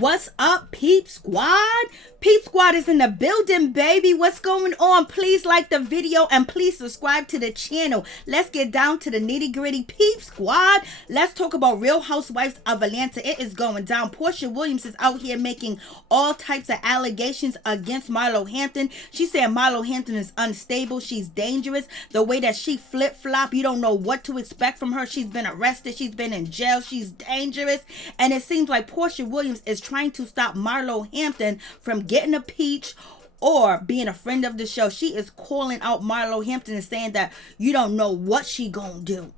What's up, Peep Squad? Peep Squad is in the building, baby. What's going on? Please like the video and please subscribe to the channel. Let's get down to the nitty gritty, Peep Squad. Let's talk about Real Housewives of Atlanta. It is going down. Porsha Williams is out here making all types of allegations against Marlo Hampton. She said Marlo Hampton is unstable. She's dangerous. The way that she flip-flop, you don't know what to expect from her. She's been arrested. She's been in jail. She's dangerous. And it seems like Porsha Williams is trying to stop Marlo Hampton from getting a peach or being a friend of the show. She is calling out Marlo Hampton and saying that you don't know what she gonna do.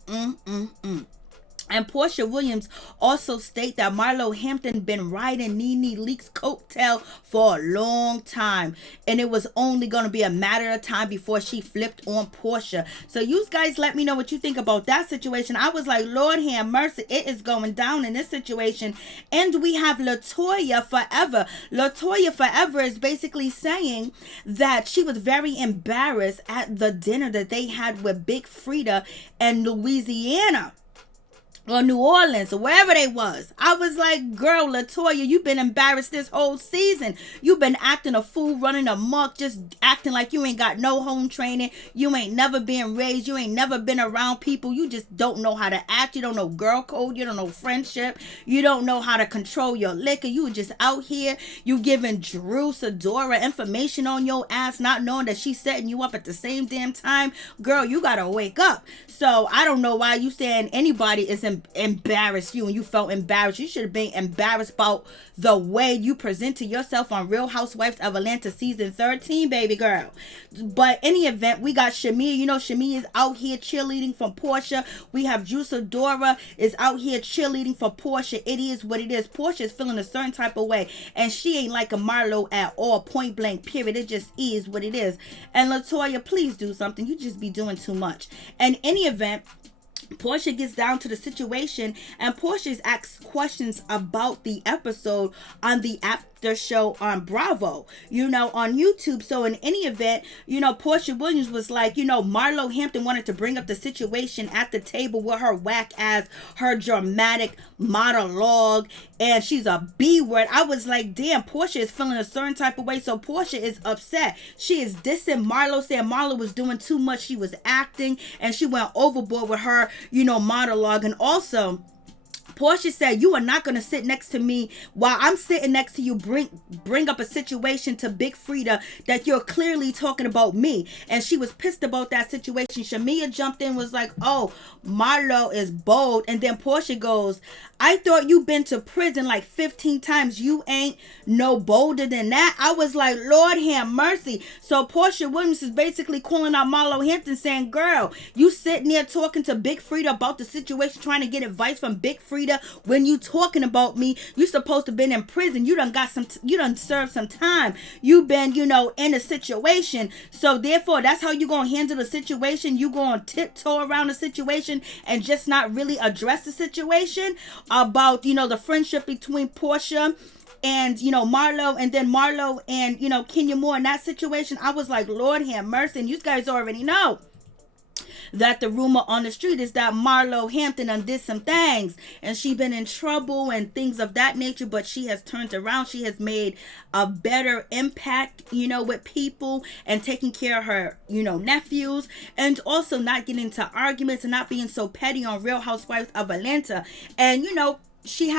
And Porsha Williams also state that Marlo Hampton been riding NeNe Leakes' coattail for a long time, and it was only going to be a matter of time before she flipped on Porsha. So you guys let me know what you think about that situation. I was like, Lord have mercy, it is going down in this situation. And we have Latoya Forever. Latoya Forever is basically saying that she was very embarrassed at the dinner that they had with Big Frida in Louisiana. Or New Orleans or wherever they was. I was like, girl, Latoya, you've been embarrassed this whole season. You've been acting a fool, running amok, just acting like you ain't got no home training. You ain't never been raised. You ain't never been around people. You just don't know how to act. You don't know girl code. You don't know friendship. You don't know how to control your liquor. You were just out here. You giving Sidora information on your ass, not knowing that she's setting you up at the same damn time. Girl, you gotta wake up. So I don't know why you saying anybody is embarrassed you and you felt embarrassed. You should have been embarrassed about the way you presented yourself on Real Housewives of Atlanta season 13, baby girl. But any event, we got Shamia. You know, Shamia is out here cheerleading for Porsha. We have Sidora is out here cheerleading for Porsha. It is what it is. Porsha is feeling a certain type of way, and she ain't like a Marlo at all, point blank, period. It just is what it is. And Latoya, please do something. You just be doing too much. And any event, Porsha gets down to the situation, and Porsha is asked questions about the episode on the after show on Bravo, you know, on YouTube. So in any event, you know, Porsha Williams was like, you know, Marlo Hampton wanted to bring up the situation at the table with her whack ass, her dramatic monologue, and she's a B word. I was like, damn, Porsha is feeling a certain type of way. So Porsha is upset. She is dissing Marlo, saying Marlo was doing too much. She was acting, and she went overboard with her, you know, monologue. And also, Porsha said, you are not going to sit next to me while I'm sitting next to you, bring up a situation to Big Frida that you're clearly talking about me. And she was pissed about that situation. Shamia jumped in, was like, oh, Marlo is bold. And then Porsha goes, I thought you been to prison like 15 times. You ain't no bolder than that. I was like, Lord have mercy. So Porsha Williams is basically calling out Marlo Hampton, saying, girl, you sitting there talking to Big Frida about the situation, trying to get advice from Big Frida. When you talking about me, you supposed to been in prison. You done served some time. You been, you know, in a situation. So therefore, that's how you gonna handle the situation. You gonna tiptoe around the situation and just not really address the situation about, you know, the friendship between Porsha and, you know, Marlo, and then Marlo and, you know, Kenya Moore in that situation. I was like, Lord have mercy. And you guys already know that the rumor on the street is that Marlo Hampton did some things, and she been in trouble and things of that nature, but she has turned around. She has made a better impact, you know, with people and taking care of her, you know, nephews, and also not getting into arguments and not being so petty on Real Housewives of Atlanta. And, you know, she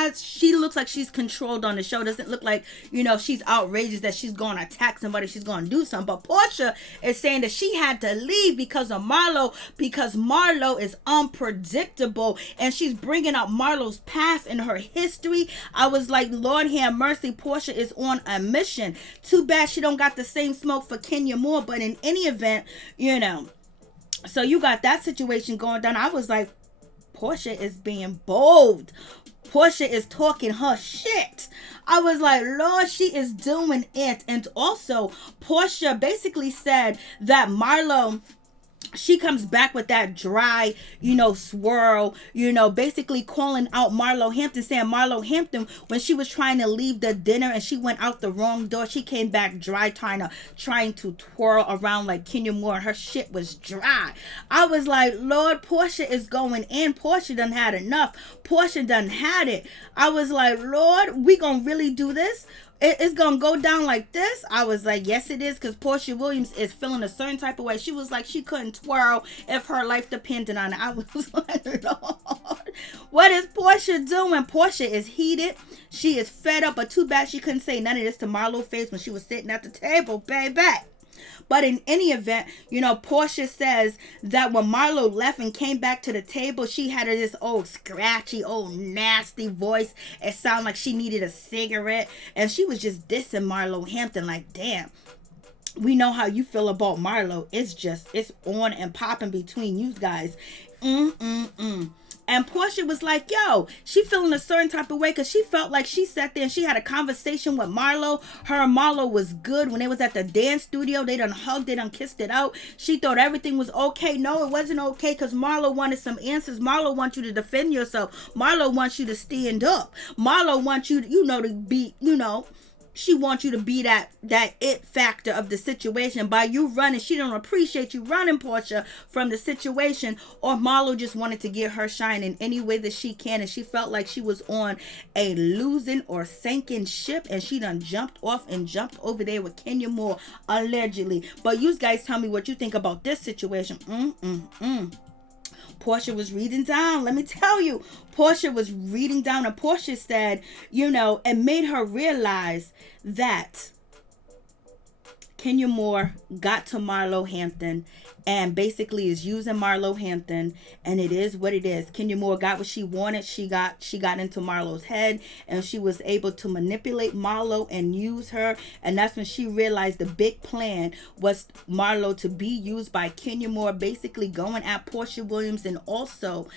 looks like she's controlled on the show. Doesn't look like, you know, she's outrageous that she's going to attack somebody, she's going to do something. But Porsha is saying that she had to leave because of Marlo, because Marlo is unpredictable, and she's bringing up Marlo's past and her history. I was like, Lord have mercy, Porsha is on a mission. Too bad she don't got the same smoke for Kenya Moore. But in any event, you know, so you got that situation going down. I was like, Porsha is being bold. Porsha is talking her shit. I was like, Lord, she is doing it. And also, Porsha basically said that Marlo she comes back with that dry, swirl, basically calling out Marlo Hampton, saying Marlo Hampton, when she was trying to leave the dinner and she went out the wrong door, she came back dry, trying to twirl around like Kenya Moore. Her shit was dry. I was like, Lord, Porsha is going in. Porsha done had enough. Porsha done had it. I was like, Lord, we gonna really do this? It's gonna go down like this? I was like, yes it is, because Porsha Williams is feeling a certain type of way. She was like, she couldn't twirl if her life depended on it. I was like, Lord, what is Porsha doing? Porsha is heated. She is fed up, but too bad she couldn't say none of this to Marlo's face when she was sitting at the table, baby. But in any event, Porsha says that when Marlo left and came back to the table, she had this old scratchy, old nasty voice. It sounded like she needed a cigarette. And she was just dissing Marlo Hampton like, damn. We know how you feel about Marlo. It's on and popping between you guys. And Porsha was like, yo, she feeling a certain type of way because she felt like she sat there and she had a conversation with Marlo. Her and Marlo was good when they was at the dance studio. They done hugged, they done kissed it out. She thought everything was okay. No, it wasn't okay because Marlo wanted some answers. Marlo wants you to defend yourself. Marlo wants you to stand up. Marlo wants you, to be, she wants you to be that it factor of the situation. By you running, she don't appreciate you running, Porsha, from the situation. Or Marlo just wanted to get her shine in any way that she can, and she felt like she was on a losing or sinking ship, and she done jumped off and jumped over there with Kenya Moore, allegedly. But you guys tell me what you think about this situation. Porsha was reading down. Let me tell you, Porsha was reading down, and Porsha said, it made her realize that Kenya Moore got to Marlo Hampton and basically is using Marlo Hampton, and it is what it is. Kenya Moore got what she wanted. She got into Marlo's head, and she was able to manipulate Marlo and use her, and that's when she realized the big plan was Marlo to be used by Kenya Moore, basically going at Porsha Williams and also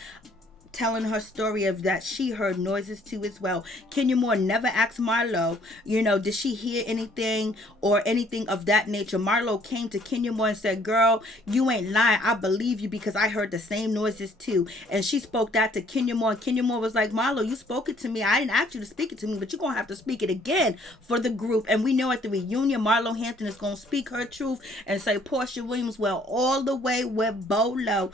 telling her story of that she heard noises too as well. Kenya Moore never asked Marlo, did she hear anything or anything of that nature. Marlo came to Kenya Moore and said, girl, you ain't lying. I believe you because I heard the same noises too. And she spoke that to Kenya Moore. And Kenya Moore was like, Marlo, you spoke it to me. I didn't ask you to speak it to me, but you're going to have to speak it again for the group. And we know at the reunion, Marlo Hampton is going to speak her truth and say Porsha Williams, well, all the way with Bolo.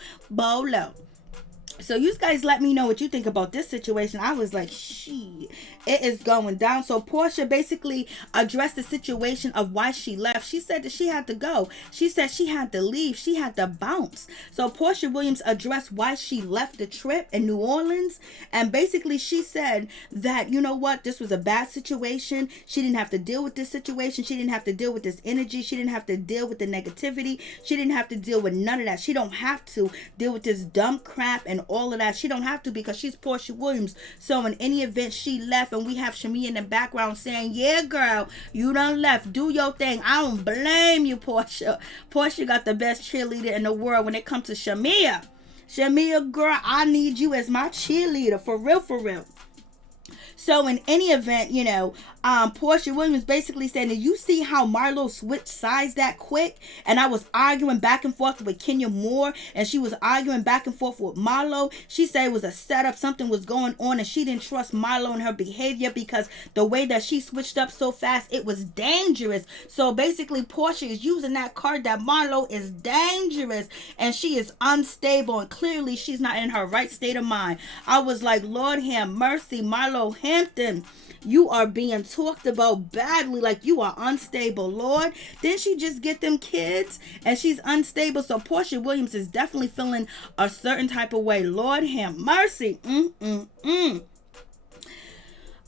So you guys let me know what you think about this situation. I was like, shit, it is going down. So Porsha basically addressed the situation of why she left. She said that she had to go. She said she had to leave. She had to bounce. So Porsha Williams addressed why she left the trip in New Orleans. And basically she said that, this was a bad situation. She didn't have to deal with this situation. She didn't have to deal with this energy. She didn't have to deal with the negativity. She didn't have to deal with none of that. She don't have to deal with this dumb crap and all of that. She don't have to because she's Porsha Williams. So in any event, she left, and we have Shamia in the background saying, yeah, girl, you done left. Do your thing. I don't blame you, Porsha. Porsha got the best cheerleader in the world when it comes to Shamia. Shamia, girl, I need you as my cheerleader. For real, for real. So in any event, Porsha Williams basically said, did you see how Marlo switched sides that quick? And I was arguing back and forth with Kenya Moore, and she was arguing back and forth with Marlo. She said it was a setup. Something was going on, and she didn't trust Marlo and her behavior because the way that she switched up so fast, it was dangerous. So basically, Porsha is using that card that Marlo is dangerous, and she is unstable, and clearly she's not in her right state of mind. I was like, Lord have mercy, Marlo Hampton. You are being talked about badly, like you are unstable, Lord. Didn't she just get them kids? And she's unstable. So Porsha Williams is definitely feeling a certain type of way. Lord have mercy.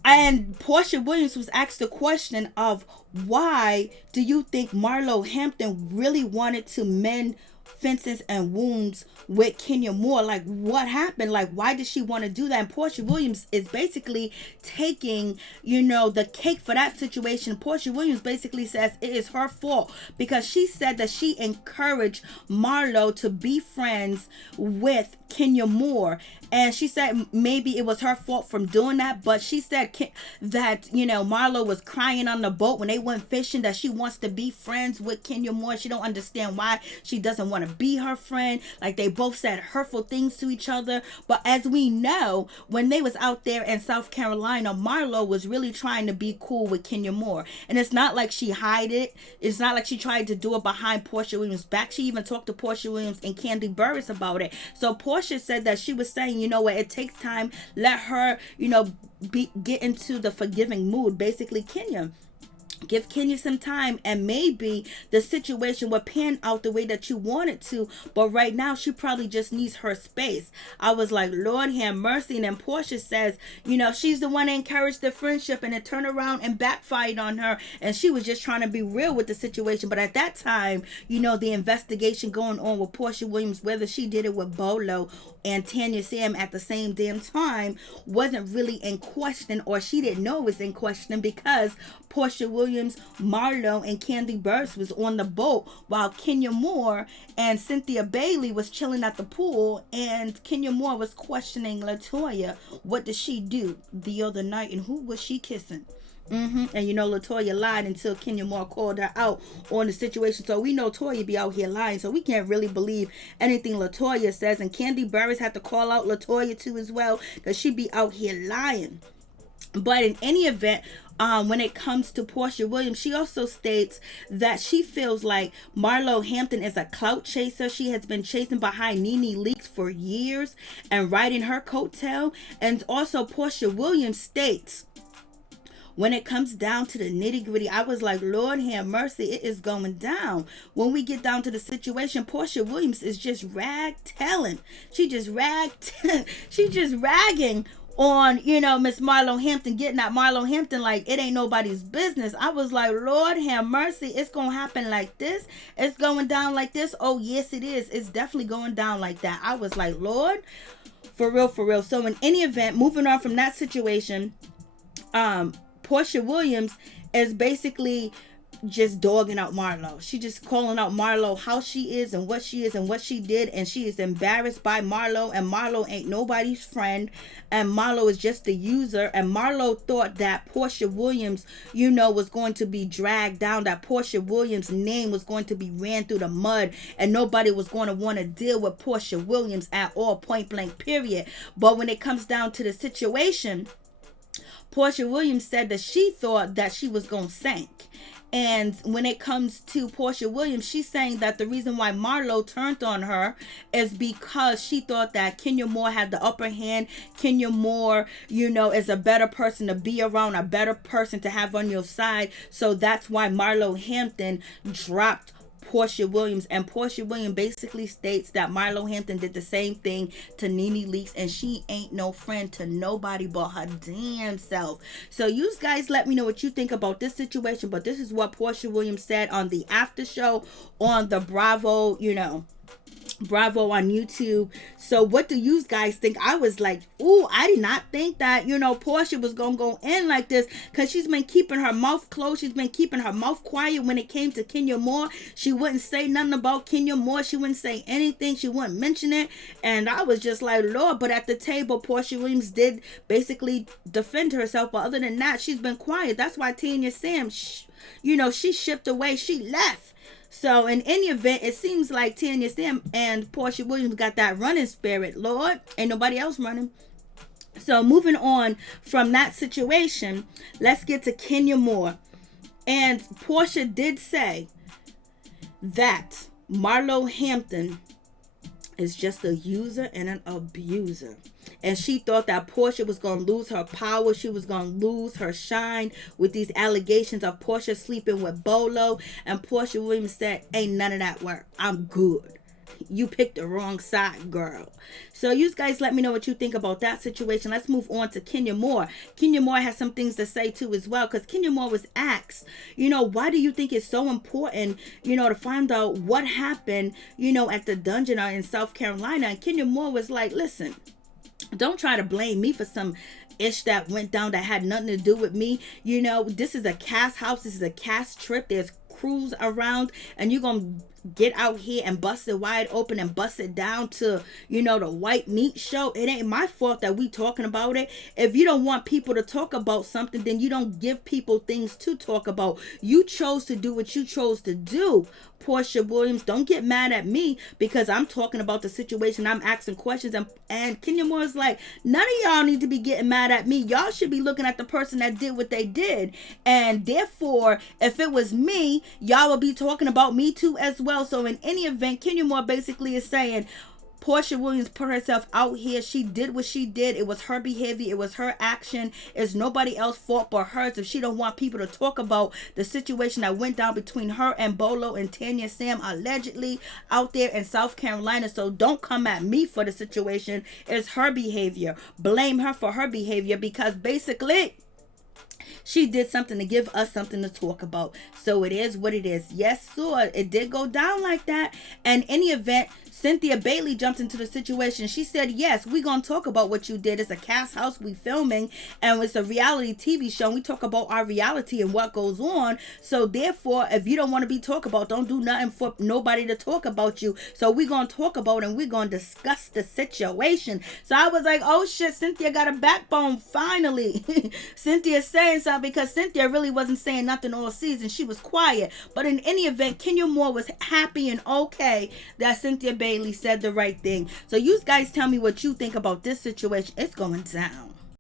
And Porsha Williams was asked the question of, why do you think Marlo Hampton really wanted to mend fences and wounds with Kenya Moore? Like, what happened? Like, why did she want to do that? And Porsha Williams is basically taking, the cake for that situation. Porsha Williams basically says it is her fault because she said that she encouraged Marlo to be friends with Kenya Moore. And she said maybe it was her fault from doing that, but she said that, Marlo was crying on the boat when they went fishing, that she wants to be friends with Kenya Moore. She don't understand why she doesn't want to be her friend. Like, they both said hurtful things to each other. But as we know, when they was out there in South Carolina, Marlo was really trying to be cool with Kenya Moore. And it's not like she hid it. It's not like she tried to do it behind Porsha Williams' back. She even talked to Porsha Williams and Kandi Burruss about it. So Porsha said that she was saying, you know what, it takes time. Let her, you know, get into the forgiving mood. Basically, Kenya. Give Kenya some time, and maybe the situation will pan out the way that you want it to. But right now, she probably just needs her space. I was like, Lord have mercy. And then Porsha says, you know, she's the one that encouraged the friendship, and it turned around and backfired on her. And she was just trying to be real with the situation. But at that time, you know, the investigation going on with Porsha Williams, whether she did it with Bolo and Tanya Sam at the same damn time, wasn't really in question, or she didn't know it was in question, because Porsha Williams, Marlo, and Kandi Burruss was on the boat, while Kenya Moore and Cynthia Bailey was chilling at the pool, and Kenya Moore was questioning Latoya. What did she do the other night, and who was she kissing? And you know, Latoya lied until Kenya Moore called her out on the situation. So we know Toya be out here lying, so we can't really believe anything Latoya says. And Kandi Burruss had to call out Latoya too as well, because she be out here lying. But in any event, when it comes to Porsha Williams, she also states that she feels like Marlo Hampton is a clout chaser. She has been chasing behind NeNe Leakes for years and riding her coattail. And also Porsha Williams states, when it comes down to the nitty gritty, I was like, Lord have mercy, it is going down. When we get down to the situation, Porsha Williams is just rag-telling. She just ragging on, you know, Miss Marlo Hampton, getting at Marlo Hampton like it ain't nobody's business. I was like, Lord have mercy, it's gonna happen like this? It's going down like this? Oh yes, it is. It's definitely going down like that. I was like, Lord, for real, for real. So in any event, moving on from that situation, Porsha Williams is basically just dogging out Marlo. She just calling out Marlo how she is and what she is and what she did, and she is embarrassed by Marlo, and Marlo ain't nobody's friend, and Marlo is just a user. And Marlo thought that Porsha Williams, you know, was going to be dragged down, that Porsha Williams' name was going to be ran through the mud, and nobody was going to want to deal with Porsha Williams at all, point blank period. But when it comes down to the situation, Porsha Williams said that she thought that she was going to sink. And when it comes to Porsha Williams, she's saying that the reason why Marlo turned on her is because she thought that Kenya Moore had the upper hand. Kenya Moore, you know, is a better person to be around, a better person to have on your side. So that's why Marlo Hampton dropped Porsha Williams. And Porsha Williams basically states that Marlo Hampton did the same thing to NeNe Leakes, and she ain't no friend to nobody but her damn self. So you guys let me know what you think about this situation. But this is what Porsha Williams said on the after show on the Bravo, you know, Bravo on YouTube. So what do you guys think? I was like, ooh, I did not think that, you know, Porsha was gonna go in like this, because she's been keeping her mouth closed. She's been keeping her mouth quiet when it came to Kenya Moore. She wouldn't say nothing about Kenya Moore. She wouldn't say anything. She wouldn't mention it. And I was just like, Lord. But at the table, Porsha Williams did basically defend herself. But other than that, she's been quiet. That's why Tanya Sam, you know, she shipped away. She left. So in any event, it seems like Tanya Sam and Porsha Williams got that running spirit. Lord, ain't nobody else running. So moving on from that situation, let's get to Kenya Moore. And Porsha did say that Marlo Hampton is just a user and an abuser. And she thought that Porsha was going to lose her power. She was going to lose her shine with these allegations of Porsha sleeping with Bolo. And Porsha Williams said, ain't none of that work. I'm good. You picked the wrong side, girl. So you guys let me know what you think about that situation. Let's move on to Kenya Moore. Kenya Moore has some things to say too as well, because Kenya Moore was asked, you know, why do you think it's so important, you know, to find out what happened, you know, at the dungeon or in South Carolina? And Kenya Moore was like, listen, don't try to blame me for some ish that went down that had nothing to do with me. You know, this is a cast house. This is a cast trip. There's crews around, and you're going to get out here and bust it wide open and bust it down to, you know, the white meat show. It ain't my fault that we talking about it. If you don't want people to talk about something, then you don't give people things to talk about. You chose to do what you chose to do. Porsha Williams, don't get mad at me because I'm talking about the situation. I'm asking questions, and Kenya Moore is like, none of y'all need to be getting mad at me. Y'all should be looking at the person that did what they did, and therefore, if it was me, y'all would be talking about me too as well. So in any event, Kenya Moore basically is saying, Porsha Williams put herself out here. She did what she did. It was her behavior. It was her action. It's nobody else's fault but hers. If she don't want people to talk about the situation that went down between her and Bolo and Tanya Sam allegedly out there in South Carolina. So don't come at me for the situation. It's her behavior. Blame her for her behavior because basically she did something to give us something to talk about. So it is what it is. Yes, sir. It did go down like that. And in any event, Cynthia Bailey jumped into the situation. She said, yes, we're going to talk about what you did. It's a cast house we filming, and it's a reality TV show. We talk about our reality and what goes on. So therefore, if you don't want to be talked about, don't do nothing for nobody to talk about you. So we're going to talk about and we're going to discuss the situation. So I was like, oh shit, Cynthia got a backbone finally. Cynthia's saying something because Cynthia really wasn't saying nothing all season. She was quiet. But in any event, Kenya Moore was happy and okay that Cynthia Bailey said the right thing. So you guys tell me what you think about this situation. It's going down.